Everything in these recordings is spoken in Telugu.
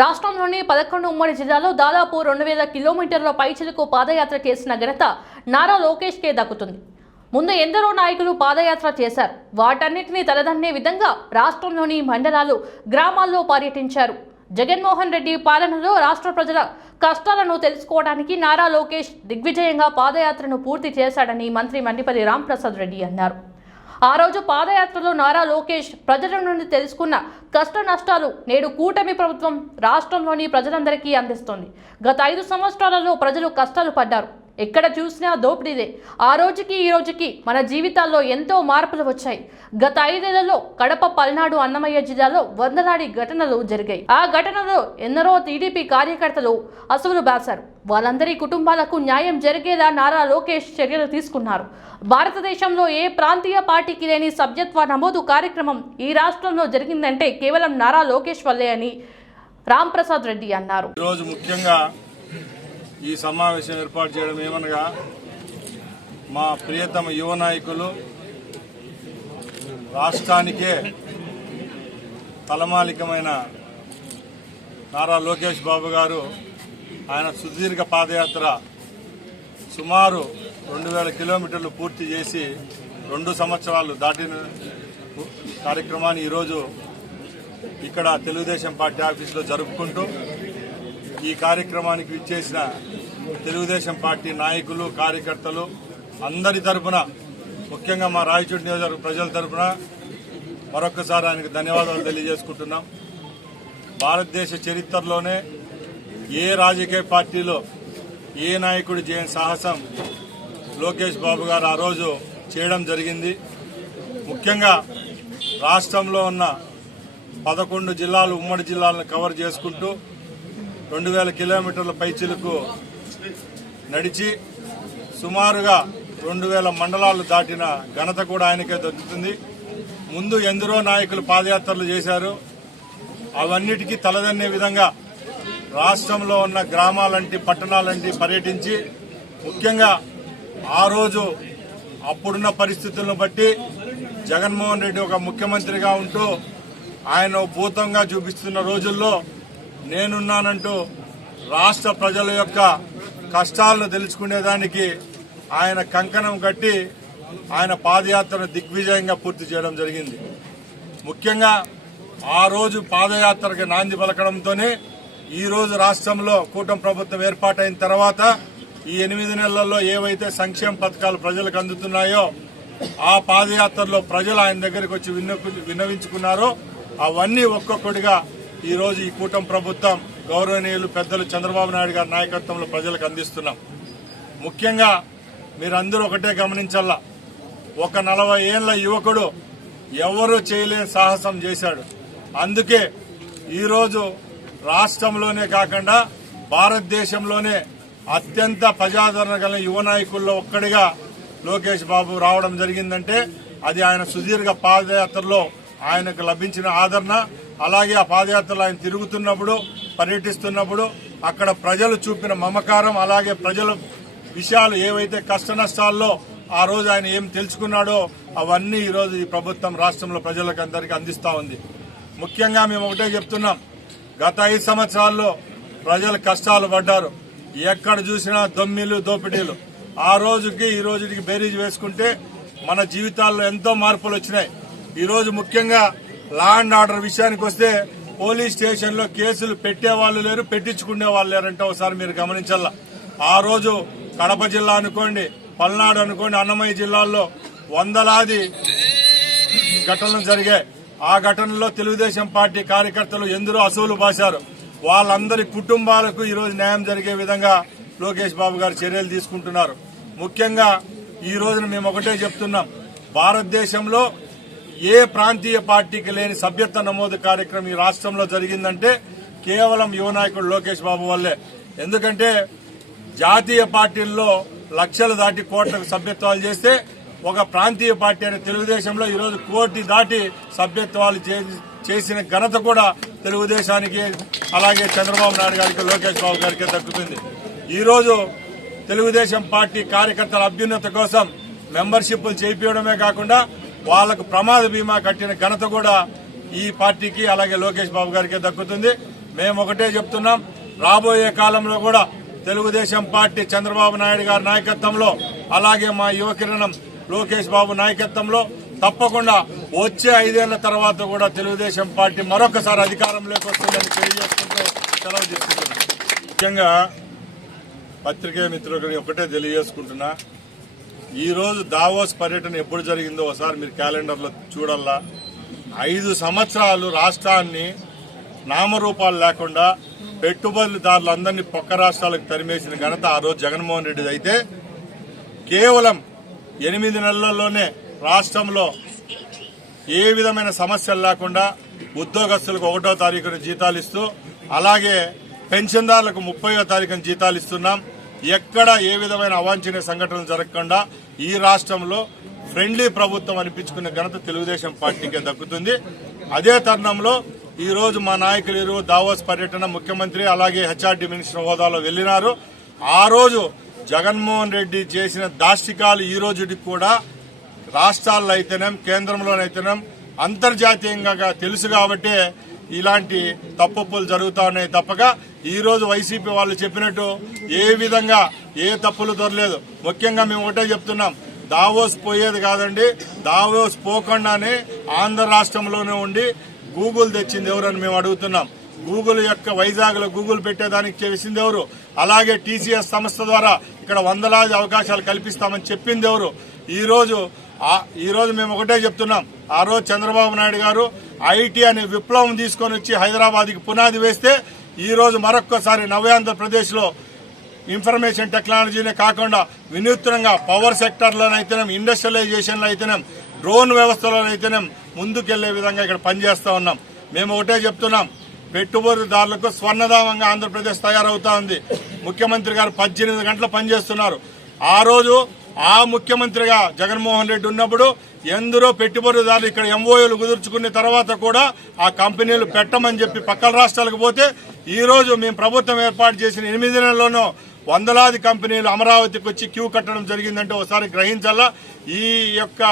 రాష్ట్రంలోని 11 ఉమ్మడి జిల్లాలో దాదాపు 2000 కిలోమీటర్ల పైచిలకు పాదయాత్ర చేసిన ఘనత నారా లోకేష్కే దక్కుతుంది. ముందు ఎందరో నాయకులు పాదయాత్ర చేశారు. వాటన్నిటినీ తలదన్నే విధంగా రాష్ట్రంలోని మండలాలు, గ్రామాల్లో పర్యటించారు. జగన్మోహన్ రెడ్డి పాలనలో రాష్ట్ర ప్రజల కష్టాలను తెలుసుకోవడానికి నారా లోకేష్ దిగ్విజయంగా పాదయాత్రను పూర్తి చేశాడని మంత్రి మండిపల్లి రాంప్రసాద్ రెడ్డి అన్నారు. ఆ రోజు పాదయాత్రలో నారా లోకేష్ ప్రజల నుండి తెలుసుకున్న కష్ట నష్టాలు నేడు కూటమి ప్రభుత్వం రాష్ట్రంలోని ప్రజలందరికీ అందిస్తోంది. గత 5 సంవత్సరాలలో ప్రజలు కష్టాలు పడ్డారు. ఎక్కడ చూసినా దోపిడీదే. ఆ రోజుకి ఈ రోజుకి మన జీవితాల్లో ఎంతో మార్పులు వచ్చాయి. గత 5 ఏళ్లలో కడప, పల్నాడు, అన్నమయ్య జిల్లాలో వందలాది ఘటనలు జరిగాయి. ఆ ఘటనలో ఎందరో టీడీపీ కార్యకర్తలు అసువులు బాశారు. వాళ్ళందరి కుటుంబాలకు న్యాయం జరిగేలా నారా లోకేష్ చర్యలు తీసుకున్నారు. భారతదేశంలో ఏ ప్రాంతీయ పార్టీకి లేని సభ్యత్వ నమోదు కార్యక్రమం ఈ రాష్ట్రంలో జరిగిందంటే కేవలం నారా లోకేష్ వల్లే అని రాంప్రసాద్ రెడ్డి అన్నారు. ముఖ్యంగా ఈ సమావేశం ఏర్పాటు చేయడం ఏమనగా మా ప్రియతమ యువ నాయకులు, రాష్ట్రానికే తలమాలికమైన నారా లోకేష్ బాబు గారు ఆయన సుదీర్ఘ పాదయాత్ర సుమారు 2000 కిలోమీటర్లు పూర్తి చేసి 2 సంవత్సరాలు దాటిన కార్యక్రమాన్ని ఈరోజు ఇక్కడ తెలుగుదేశం పార్టీ ఆఫీసులో జరుపుకుంటూ ఈ కార్యక్రమానికి విచ్చేసిన తెలుగుదేశం పార్టీ నాయకులు, కార్యకర్తలు అందరి తరఫున, ముఖ్యంగా మా రాయచోటి నియోజకవర్గ ప్రజల తరఫున మరొక్కసారి ఆయనకు ధన్యవాదాలు తెలియజేసుకుంటున్నాం. భారతదేశ చరిత్రలోనే ఏ రాజకీయ పార్టీలో ఏ నాయకుడు చేయని సాహసం లోకేష్ బాబు గారు ఆ రోజు చేయడం జరిగింది. ముఖ్యంగా రాష్ట్రంలో ఉన్న 11 జిల్లాలు, ఉమ్మడి జిల్లాలను కవర్ చేసుకుంటూ 2000 కిలోమీటర్ల పైచిలకు నడిచి సుమారుగా 2000 మండలాలు దాటిన ఘనత కూడా ఆయనకే దక్కుతుంది. ముందు ఎందరో నాయకులు పాదయాత్రలు చేశారు. అవన్నిటికీ తలదన్నే విధంగా రాష్ట్రంలో ఉన్న గ్రామాలంటి, పట్టణాలంటి పర్యటించి, ముఖ్యంగా ఆ రోజు అప్పుడున్న పరిస్థితులను బట్టి జగన్మోహన్ రెడ్డి ఒక ముఖ్యమంత్రిగా ఉంటూ ఆయన భూతంగా చూపిస్తున్న రోజుల్లో నేనున్నానంటూ రాష్ట్ర ప్రజల యొక్క కష్టాలను తెలుసుకునేదానికి ఆయన కంకణం కట్టి ఆయన పాదయాత్రను దిగ్విజయంగా పూర్తి చేయడం జరిగింది. ముఖ్యంగా ఆ రోజు పాదయాత్రకు నాంది పలకడంతోనే ఈ రోజు రాష్ట్రంలో కూటమి ప్రభుత్వం ఏర్పాటైన తర్వాత ఈ 8 నెలల్లో ఏవైతే సంక్షేమ పథకాలు ప్రజలకు అందుతున్నాయో ఆ పాదయాత్రలో ప్రజలు ఆయన దగ్గరికి వచ్చి విన్నవించుకున్నారో అవన్నీ ఒక్కొక్కటిగా ఈ రోజు ఈ కూటమి ప్రభుత్వం గౌరవనీయులు పెద్దలు చంద్రబాబు నాయుడు గారి నాయకత్వంలో ప్రజలకు అందిస్తున్నాం. ముఖ్యంగా మీరందరూ ఒకటే గమనించాలా, ఒక 40 ఏళ్ల యువకుడు ఎవరూ చేయలేని సాహసం చేశాడు. అందుకే ఈరోజు రాష్ట్రంలోనే కాకుండా భారతదేశంలోనే అత్యంత ప్రజాదరణ గల యువ నాయకుల్లో ఒక్కడిగా లోకేష్ బాబు రావడం జరిగిందంటే అది ఆయన సుదీర్ఘ పాదయాత్రలో ఆయనకు లభించిన ఆదరణ. అలాగే ఆ పాదయాత్రలో ఆయన తిరుగుతున్నప్పుడు, పర్యటిస్తున్నప్పుడు అక్కడ ప్రజలు చూపిన మమకారం, అలాగే ప్రజల విషయాలు ఏవైతే కష్ట నష్టాల్లో ఆ రోజు ఆయన ఏం తెలుసుకున్నాడో అవన్నీ ఈరోజు ఈ ప్రభుత్వం రాష్ట్రంలో ప్రజలకు అందరికీ అందిస్తూ ఉంది. ముఖ్యంగా మేము ఒకటే చెప్తున్నాం, గత 5 సంవత్సరాల్లో ప్రజలు కష్టాలు పడ్డారు. ఎక్కడ చూసినా దొమ్మిలు, దోపిడీలు. ఆ రోజుకి ఈ రోజుకి బేరీజ్ వేసుకుంటే మన జీవితాల్లో ఎంతో మార్పులు వచ్చినాయి. ఈరోజు ముఖ్యంగా లా అండ్ ఆర్డర్ విషయానికి వస్తే పోలీస్ స్టేషన్లో కేసులు పెట్టేవాళ్ళు లేరు, పెట్టించుకునే వాళ్ళు లేరంటే ఒకసారి మీరు గమనించాల. ఆ రోజు కడప జిల్లా అనుకోండి, పల్నాడు అనుకోండి, అన్నమయ్య జిల్లాల్లో వందలాది ఘటనలు జరిగాయి. ఆ ఘటనలో తెలుగుదేశం పార్టీ కార్యకర్తలు ఎందరో అసువులు బాశారు. వాళ్ళందరి కుటుంబాలకు ఈరోజు న్యాయం జరిగే విధంగా లోకేష్ బాబు గారు చర్యలు తీసుకుంటున్నారు. ముఖ్యంగా ఈ రోజున మేము ఒకటే చెప్తున్నాం, భారతదేశంలో ఏ ప్రాంతీయ పార్టీకి లేని సభ్యత్వ నమోదు కార్యక్రమం ఈ రాష్ట్రంలో జరిగిందంటే కేవలం యువ నాయకుడు లోకేష్ బాబు వల్లే. ఎందుకంటే జాతీయ పార్టీల్లో లక్షలు దాటి కోట్లకు సభ్యత్వాలు చేస్తే ఒక ప్రాంతీయ పార్టీ అయిన తెలుగుదేశంలో ఈరోజు 1 కోటి దాటి సభ్యత్వాలు చేసిన ఘనత కూడా తెలుగుదేశానికి, అలాగే చంద్రబాబు నాయుడు గారికి, లోకేష్ బాబు గారికి దక్కుతుంది. ఈరోజు తెలుగుదేశం పార్టీ కార్యకర్తల అభ్యున్నత కోసం మెంబర్షిప్లు చేయించడమే కాకుండా వాళ్లకు ప్రమాద బీమా కట్టిన ఘనత కూడా ఈ పార్టీకి, అలాగే లోకేష్ బాబు గారికి దక్కుతుంది. మేము ఒకటే చెప్తున్నాం, రాబోయే కాలంలో కూడా తెలుగుదేశం పార్టీ చంద్రబాబు నాయుడు గారి నాయకత్వంలో, అలాగే మా యువకిరణం లోకేష్ బాబు నాయకత్వంలో తప్పకుండా వచ్చే 5 ఏళ్ల తర్వాత కూడా తెలుగుదేశం పార్టీ మరొకసారి అధికారంలోకి వస్తుందని తెలియజేసుకుంటూ సెలవు తీసుకుంటున్నాం. ముఖ్యంగా పత్రికా మిత్రులకు ఒకటే తెలియజేసుకుంటున్నా, ఈ రోజు దావోస్ పర్యటన ఎప్పుడు జరిగిందో ఒకసారి మీరు క్యాలెండర్లో చూడాలా. 5 సంవత్సరాలు రాష్ట్రాన్ని నామరూపాలు లేకుండా పెట్టుబడిదారులందరినీ పక్క రాష్ట్రాలకు తరిమేసిన ఘనత ఆ రోజు జగన్మోహన్ రెడ్డిది అయితే, కేవలం 8 నెలల్లోనే రాష్ట్రంలో ఏ విధమైన సమస్యలు లేకుండా ఉద్యోగస్తులకు 1వ తారీఖున జీతాలు ఇస్తూ, అలాగే పెన్షన్దారులకు 30వ తారీఖున జీతాలు ఇస్తున్నాం. ఎక్కడ ఏ విధమైన అవాంఛనీయ సంఘటనలు జరగకుండా ఈ రాష్ట్రంలో ఫ్రెండ్లీ ప్రభుత్వం అనిపించుకునే ఘనత తెలుగుదేశం పార్టీకే దక్కుతుంది. అదే తరుణంలో ఈ రోజు మా నాయకులు దావోస్ పర్యటన ముఖ్యమంత్రి అలాగే హెచ్ఆర్డీ మినిస్టర్ హోదాలో వెళ్లినారు. ఆ రోజు జగన్మోహన్ రెడ్డి చేసిన దాష్టికాలు ఈ రోజుకి కూడా రాష్ట్రాల్లో అయితేనేం కేంద్రంలోనైతేనేం అంతర్జాతీయంగా తెలుసు కాబట్టే ఇలాంటి తప్పులు జరుగుతా ఉన్నాయి తప్పక ఈ రోజు వైసీపీ వాళ్ళు చెప్పినట్టు ఏ విధంగా ఏ తప్పులు దొరలేదు. ముఖ్యంగా మేము ఒకటే చెప్తున్నాం, దావోస్ పోయేది కాదండి, దావోస్ పోకుండానే ఆంధ్ర రాష్ట్రంలోనే ఉండి గూగుల్ తెచ్చింది ఎవరని మేము అడుగుతున్నాం. గూగుల్ యొక్క వైజాగ్ లో గూగుల్ పెట్టేదానికి చేసింది ఎవరు? అలాగే టీసీఎస్ సంస్థ ద్వారా ఇక్కడ వందలాది అవకాశాలు కల్పిస్తామని చెప్పింది ఎవరు? ఈ రోజు మేము ఒకటే చెప్తున్నాం, ఆ రోజు చంద్రబాబు నాయుడు గారు ఐటీ అనే విప్లవం తీసుకొని వచ్చి హైదరాబాద్కి పునాది వేస్తే ఈ రోజు మరొక్కసారి నవ్యాంధ్రప్రదేశ్ లో ఇన్ఫర్మేషన్ టెక్నాలజీనే కాకుండా వినూత్నంగా పవర్ సెక్టర్లోనైతేనేం, ఇండస్ట్రియలైజేషన్లో అయితేనేం, డ్రోన్ వ్యవస్థలోనైతేనేం ముందుకెళ్లే విధంగా ఇక్కడ పనిచేస్తా ఉన్నాం. మేము ఒకటే చెప్తున్నాం, పెట్టుబడిదారులకు స్వర్ణధామంగా ఆంధ్రప్రదేశ్ తయారవుతా ఉంది. ముఖ్యమంత్రి గారు 18 గంటలు పనిచేస్తున్నారు. ఆ రోజు ఆ ముఖ్యమంత్రిగా జగన్మోహన్ రెడ్డి ఉన్నప్పుడు ఎందరో పెట్టుబడిదారులు ఇక్కడ ఎంఓయూలు కుదుర్చుకున్న తర్వాత కూడా ఆ కంపెనీలు పెట్టమని చెప్పి పక్కల రాష్ట్రాలకు పోతే, ఈ రోజు మేము ప్రభుత్వం ఏర్పాటు చేసిన 8 నెలల్లోనూ వందలాది కంపెనీలు అమరావతికి వచ్చి క్యూ కట్టడం జరిగిందంటే ఒకసారి గ్రహించాలా. ఈ యొక్క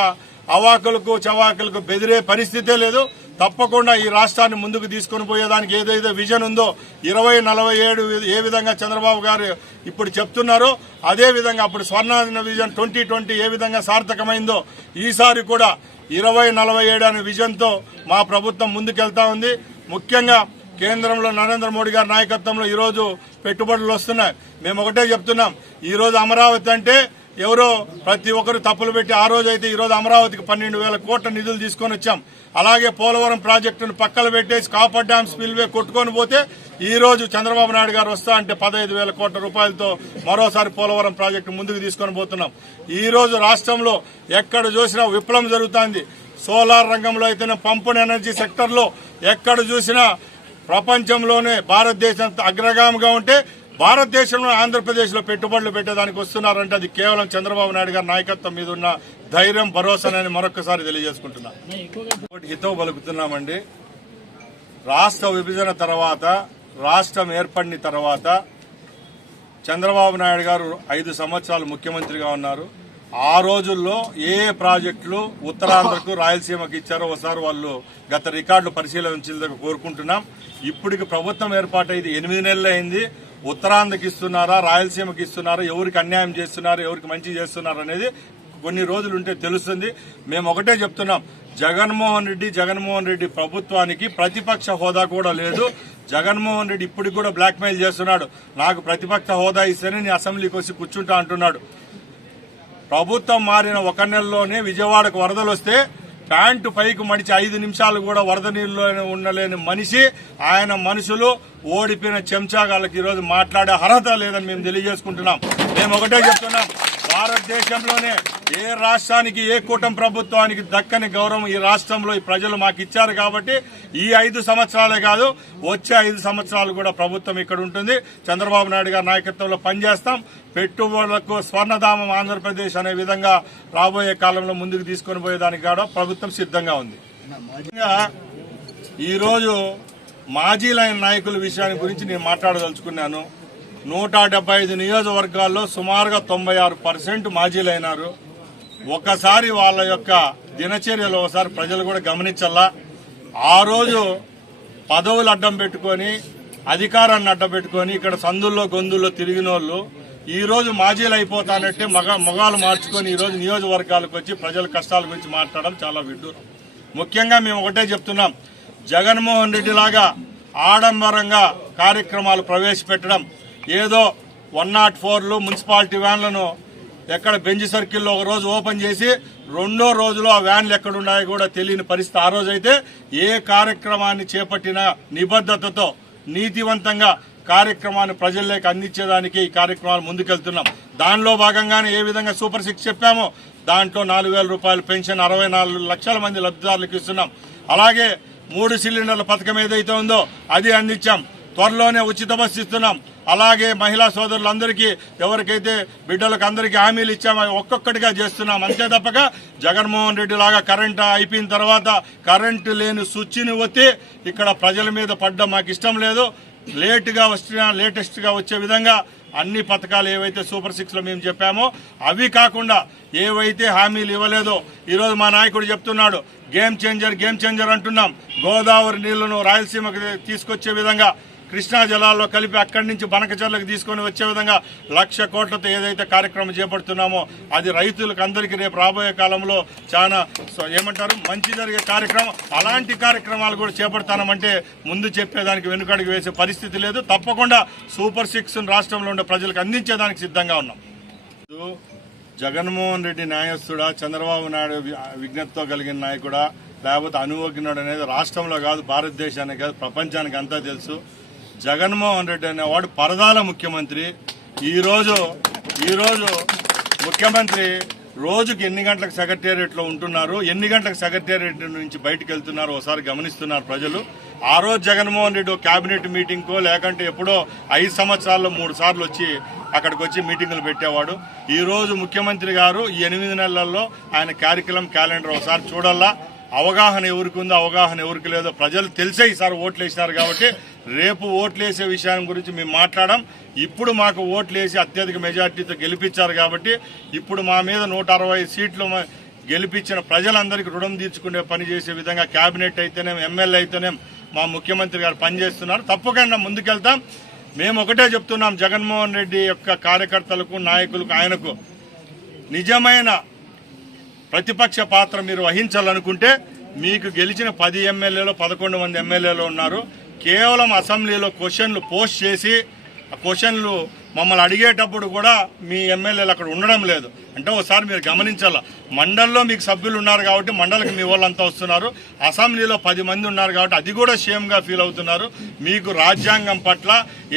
అవాకులకు చవాకులకు బెదిరే పరిస్థితే లేదు. తప్పకుండా ఈ రాష్ట్రాన్ని ముందుకు తీసుకుని పోయేదానికి ఏదైతే విజన్ ఉందో 2047 ఏ విధంగా చంద్రబాబు గారు ఇప్పుడు చెప్తున్నారో అదే విధంగా అప్పుడు స్వర్ణ విజన్ 2020 ఏ విధంగా సార్థకమైందో ఈసారి కూడా 2047 అనే విజన్ తో మా ప్రభుత్వం ముందుకెళ్తా ఉంది. ముఖ్యంగా కేంద్రంలో నరేంద్ర మోడీ గారి నాయకత్వంలో ఈ రోజు పెట్టుబడులు వస్తున్నాయి. మేము ఒకటే చెప్తున్నాం, ఈ రోజు అమరావతి అంటే ఎవరో ప్రతి ఒక్కరు తప్పులు పెట్టి ఆ రోజు అయితే ఈ రోజు అమరావతికి 12,000 కోట్ల నిధులు తీసుకొని వచ్చాం. అలాగే పోలవరం ప్రాజెక్టును పక్కన పెట్టేసి కాపర్ డ్యామ్ స్పిల్వే కొట్టుకొని పోతే ఈ రోజు చంద్రబాబు నాయుడు గారు వస్తా అంటే 15,000 కోట్ల రూపాయలతో మరోసారి పోలవరం ప్రాజెక్టు ముందుకు తీసుకొని పోతున్నాం. ఈ రోజు రాష్ట్రంలో ఎక్కడ చూసినా విప్లవం జరుగుతోంది. సోలార్ రంగంలో అయితేనే, పంపుడ్ ఎనర్జీ సెక్టర్ లో ఎక్కడ చూసినా ప్రపంచంలోనే భారతదేశం అగ్రగామిగా ఉంటే భారతదేశంలో ఆంధ్రప్రదేశ్ లో పెట్టుబడులు పెట్టేదానికి వస్తున్నారంటే అది కేవలం చంద్రబాబు నాయుడు గారి నాయకత్వం మీద ఉన్న ధైర్యం, భరోసానని మరొకసారి తెలియజేసుకుంటున్నా. హితవు పలుకుతున్నామండి. రాష్ట్ర విభజన తర్వాత, రాష్ట్రం ఏర్పడిన తర్వాత చంద్రబాబు నాయుడు గారు 5 సంవత్సరాలు ముఖ్యమంత్రిగా ఉన్నారు. ఆ రోజుల్లో ఏ ప్రాజెక్టులు ఉత్తరాంధ్రకు, రాయలసీమకు ఇచ్చారో ఒకసారి వాళ్ళు గత రికార్డులు పరిశీలించాలని కోరుకుంటున్నాం. ఇప్పటికి ప్రభుత్వం ఏర్పాటైంది 8 నెలలు అయింది. ఉత్తరాంధ్రకి ఇస్తున్నారా, రాయలసీమకి ఇస్తున్నారా, ఎవరికి అన్యాయం చేస్తున్నారు, ఎవరికి మంచి చేస్తున్నారు అనేది కొన్ని రోజులు ఉంటే తెలుస్తుంది. మేము ఒకటే చెప్తున్నాం, జగన్మోహన్ రెడ్డి ప్రభుత్వానికి ప్రతిపక్ష హోదా కూడా లేదు. జగన్మోహన్ రెడ్డి ఇప్పటికి కూడా బ్లాక్మెయిల్ చేస్తున్నాడు. నాకు ప్రతిపక్ష హోదా ఇస్తేనే నేను అసెంబ్లీకి వచ్చి కూర్చుంటా అంటున్నాడు. ప్రభుత్వం మారిన 1 నెలలోనే విజయవాడకు వరదలు వస్తే ప్యాంటు పైకి మడిచి 5 నిమిషాలు కూడా వరద నీళ్ళలో ఉండలేని మనిషి, ఆయన మనుషులు ఓడిపోయిన చెంచాగాళ్ళకి ఈ రోజు మాట్లాడే అర్హత లేదని మేము తెలియజేసుకుంటున్నాం. మేము ఒకటే చెప్తున్నాం, భారతదేశంలోనే ఏ రాష్ట్రానికి, ఏ కూటమి ప్రభుత్వానికి దక్కని గౌరవం ఈ రాష్ట్రంలో ఈ ప్రజలు మాకు ఇచ్చారు. కాబట్టి ఈ 5 సంవత్సరాలే కాదు, వచ్చే 5 సంవత్సరాలు కూడా ప్రభుత్వం ఇక్కడ ఉంటుంది. చంద్రబాబు నాయుడు గారి నాయకత్వంలో పనిచేస్తాం. పెట్టుబడులకు స్వర్ణధామం ఆంధ్రప్రదేశ్ అనే విధంగా రాబోయే కాలంలో ముందుకు తీసుకొని పోయేదానికి కూడా ప్రభుత్వం సిద్ధంగా ఉంది. ఈ రోజు మాజీలైన నాయకుల విషయాన్ని గురించి నేను మాట్లాడదలుచుకున్నాను. 175 నియోజకవర్గాల్లో సుమారుగా 96% మాజీలైనారు. ఒకసారి వాళ్ళ యొక్క దినచర్యలు ఒకసారి ప్రజలు కూడా గమనించాలా. ఆ రోజు పదవులు అడ్డం పెట్టుకొని అధికారాన్ని అడ్డపెట్టుకొని ఇక్కడ సందుల్లో గొంతుల్లో తిరిగిన వాళ్ళు ఈ రోజు మాజీలు అయిపోతానంటే మొగాలు మార్చుకొని ఈ రోజు నియోజకవర్గాలకు వచ్చి ప్రజల కష్టాల గురించి మాట్లాడడం చాలా విడ్డూరం. ముఖ్యంగా మేము ఒకటే చెప్తున్నాం, జగన్మోహన్ రెడ్డి లాగా ఆడంబరంగా కార్యక్రమాలు ప్రవేశపెట్టడం, ఏదో 104లు మున్సిపాలిటీ వ్యాన్లను ఎక్కడ బెంచ్ సర్కిల్లో ఒక రోజు ఓపెన్ చేసి రెండో రోజులో ఆ వ్యాన్లు ఎక్కడున్నాయో కూడా తెలియని పరిస్థితి. ఆ రోజైతే ఏ కార్యక్రమాన్ని చేపట్టినా నిబద్ధతతో నీతివంతంగా కార్యక్రమాన్ని ప్రజల్లోకి అందించేదానికి ఈ కార్యక్రమాలు ముందుకెళ్తున్నాం. దానిలో భాగంగానే ఏ విధంగా సూపర్ 6 చెప్పామో దాంట్లో 4,000 రూపాయల పెన్షన్ 64 లక్షల మంది లబ్ధిదారులకు ఇస్తున్నాం. అలాగే 3 సిలిండర్ల పథకం ఏదైతే ఉందో అది అందించాం. త్వరలోనే ఉచిత బస్సు ఇస్తున్నాం. అలాగే మహిళా సోదరులందరికీ ఎవరికైతే బిడ్డలకు అందరికీ హామీలు ఇచ్చామో ఒక్కొక్కటిగా చేస్తున్నాం. అంతే తప్పక జగన్మోహన్ రెడ్డి లాగా కరెంట్ అయిపోయిన తర్వాత కరెంటు లేని స్విచ్ని ఒత్తి ఇక్కడ ప్రజల మీద పడ్డం మాకు ఇష్టం లేదు. లేటుగా వచ్చినా లేటెస్ట్గా వచ్చే విధంగా అన్ని పథకాలు ఏవైతే సూపర్ 6లో మేము చెప్పామో అవి కాకుండా ఏవైతే హామీలు ఇవ్వలేదో ఈరోజు మా నాయకుడు చెప్తున్నాడు, గేమ్ చేంజర్ అంటున్నాం. గోదావరి నీళ్లను రాయలసీమకు తీసుకొచ్చే విధంగా, కృష్ణా జలాల్లో కలిపి అక్కడి నుంచి బనకచర్లకు తీసుకొని వచ్చే విధంగా 1,00,000 కోట్లతో ఏదైతే కార్యక్రమం చేపడుతున్నామో అది రైతులకు అందరికీ రేపు రాబోయే కాలంలో చాలా మంచి జరిగే కార్యక్రమం. అలాంటి కార్యక్రమాలు కూడా చేపడతామంటే ముందు చెప్పేదానికి వెనుకడుగు వేసే పరిస్థితి లేదు. తప్పకుండా సూపర్ 6 రాష్ట్రంలో ఉండే ప్రజలకు అందించేదానికి సిద్ధంగా ఉన్నాం. జగన్మోహన్ రెడ్డి న్యాయస్తుడా, చంద్రబాబు నాయుడు విజ్ఞతతో కలిగిన నాయకుడా, లేకపోతే అనుభవజ్ఞుడు అనేది రాష్ట్రంలో కాదు భారతదేశానికి కాదు ప్రపంచానికి అంతా తెలుసు. జగన్మోహన్ రెడ్డి అనేవాడు పరదాల ముఖ్యమంత్రి. ఈరోజు ముఖ్యమంత్రి రోజుకి ఎన్ని గంటలకు సెక్రటేరియట్లో ఉంటున్నారు, ఎన్ని గంటలకు సెక్రటేరియట్ నుంచి బయటకు వెళ్తున్నారు ఒకసారి గమనిస్తున్నారు ప్రజలు. ఆ రోజు జగన్మోహన్ రెడ్డి క్యాబినెట్ మీటింగ్కో లేకంటే ఎప్పుడో 5 సంవత్సరాల్లో 3 సార్లు వచ్చి అక్కడికి వచ్చి మీటింగులు పెట్టేవాడు. ఈ రోజు ముఖ్యమంత్రి గారు ఈ 8 నెలల్లో ఆయన క్యాలెండర్ ఒకసారి చూడాలా. అవగాహన ఎవరికి ఉందో అవగాహన ఎవరికి లేదో ప్రజలు తెలిసే ఈసారి ఓట్లు వేసినారు కాబట్టి రేపు ఓట్లు వేసే విషయం గురించి మేము మాట్లాడాం. ఇప్పుడు మాకు ఓట్లు వేసి అత్యధిక మెజార్టీతో గెలిపించారు కాబట్టి ఇప్పుడు మా మీద 160 సీట్లు గెలిపించిన ప్రజలందరికీ రుణం తీర్చుకునే పని చేసే విధంగా క్యాబినెట్ అయితేనేం ఎమ్మెల్యే అయితేనేం మా ముఖ్యమంత్రి గారు పనిచేస్తున్నారు. తప్పకుండా ముందుకెళ్తాం. మేము ఒకటే చెప్తున్నాం, జగన్మోహన్ రెడ్డి యొక్క కార్యకర్తలకు నాయకులకు ఆయనకు నిజమైన ప్రతిపక్ష పాత్ర మీరు వహించాలనుకుంటే మీకు గెలిచిన 10 ఎమ్మెల్యేలు 11 మంది ఎమ్మెల్యేలు ఉన్నారు. కేవలం అసెంబ్లీలో క్వశ్చన్లు పోస్ట్ చేసి ఆ క్వశ్చన్లు మమ్మల్ని అడిగేటప్పుడు కూడా మీ ఎమ్మెల్యేలు అక్కడ ఉండడం లేదు. అంటే ఒకసారి మీరు గమనించాల, మండలిలో మీకు సభ్యులు ఉన్నారు కాబట్టి మండలికి మీ వాళ్ళంతా వస్తున్నారు. అసెంబ్లీలో 10 మంది ఉన్నారు కాబట్టి అది కూడా షేమ్గా ఫీల్ అవుతున్నారు. మీకు రాజ్యాంగం పట్ల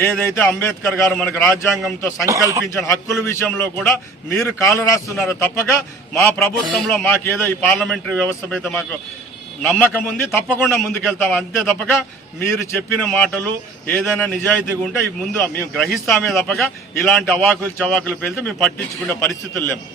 ఏదైతే అంబేద్కర్ గారు మనకు రాజ్యాంగంతో సంకల్పించిన హక్కుల విషయంలో కూడా మీరు కాలు రాస్తున్నారు. తప్పక మా ప్రభుత్వంలో మాకేదో ఈ పార్లమెంటరీ వ్యవస్థ మీద మాకు నమ్మకం ఉంది. తప్పకుండా ముందుకెళ్తాం. అంతే తప్పక మీరు చెప్పిన మాటలు ఏదైనా నిజాయితీగా ఉంటే ముందు మేము గ్రహిస్తామే తప్పక ఇలాంటి అవాకులు చవాకులు పేలితే మేము పట్టించుకునే పరిస్థితులు లేము.